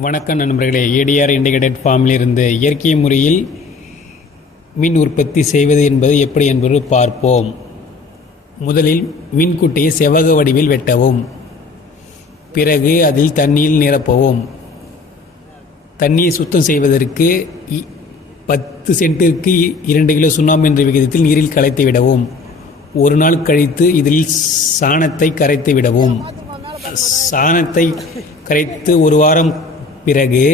வணக்கம் நண்பர்களே, ADR integrated ஃபார்மிலிருந்து இயற்கை முறையில் மீன் உற்பத்தி செய்வது என்பது எப்படி என்பது பார்ப்போம். முதலில் மீன்குட்டையை செவ்வக வடிவில் வெட்டவும். பிறகு அதில் தண்ணீர் நிரப்பவும். தண்ணீரை சுத்தம் செய்வதற்கு 10 சென்டிற்கு 2 கிலோ சுண்ணாம்பு என்ற விகிதத்தில் நீரில் கலைத்து விடவும். ஒரு நாள் கழித்து இதில் சாணத்தை கரைத்து விடவும். சாணத்தை கரைத்து ஒரு வாரம் பிறகு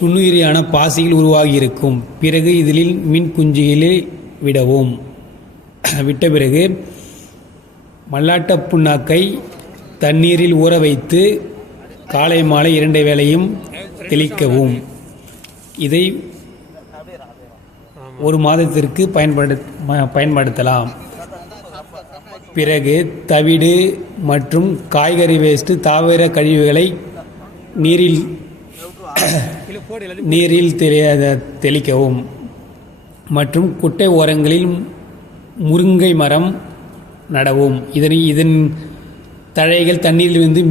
நுண்ணுயிரியான பாசிகள் உருவாகியிருக்கும். பிறகு இதில் மீன் குஞ்சுகளை விடவும். விட்ட பிறகு மல்லாட்ட புண்ணாக்கை தண்ணீரில் ஊற வைத்து காலை மாலை 2 வேளையும் தெளிக்கவும். இதை 1 மாதத்திற்கு பயன்படுத்தலாம். பிறகு தவிடு மற்றும் காய்கறி வேஸ்ட் தாவர கழிவுகளை நீரில் தெளிக்கவும். மற்றும் குட்டை ஓரங்களில் முருங்கை மரம் நடவும். இதன் தழைகள் தண்ணீரிலிருந்து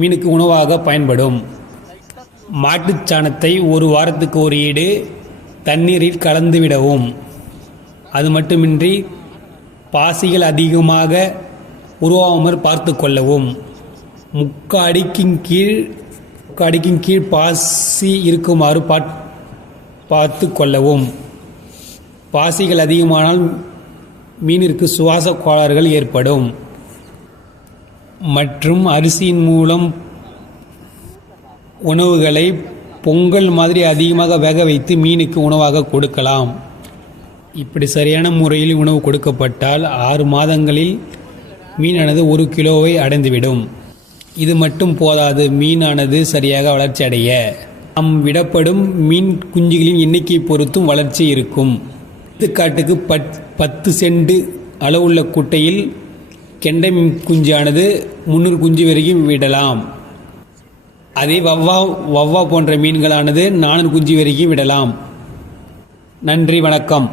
மீனுக்கு உணவாக பயன்படும். மாட்டுச் சாணத்தை 1 வாரத்துக்கு ஒரு ஈடு தண்ணீரில் கலந்து விடவும். அது மட்டுமின்றி பாசிகள் அதிகமாக உருவாகாமல் பார்த்து கொள்ளவும். 3 அடிக்கும் கீழ் பாசி இருக்குமாறு பார்த்து கொள்ளவும். பாசிகள் அதிகமானால் மீனிற்கு சுவாச கோளாறுகள் ஏற்படும். மற்றும் அரிசியின் மூலம் உணவுகளை பொங்கல் மாதிரி அதிகமாக வேக வைத்து மீனுக்கு உணவாக கொடுக்கலாம். இப்படி சரியான முறையில் உணவு கொடுக்கப்பட்டால் 6 மாதங்களில் மீனானது 1 கிலோவை அடைந்துவிடும். இது மட்டும் போதாது, மீனானது சரியாக வளர்ச்சி அடைய நாம் விடப்படும் மீன் குஞ்சுகளின் எண்ணிக்கையை பொறுத்தும் வளர்ச்சி இருக்கும். எடுத்துக்காட்டுக்கு 10 சென்ட் அளவுள்ள குட்டையில் கெண்டை மீன் குஞ்சானது 300 குஞ்சு வரைக்கும் விடலாம். அதே வவ்வா போன்ற மீன்களானது 400 குஞ்சு வரைக்கும் விடலாம். நன்றி, வணக்கம்.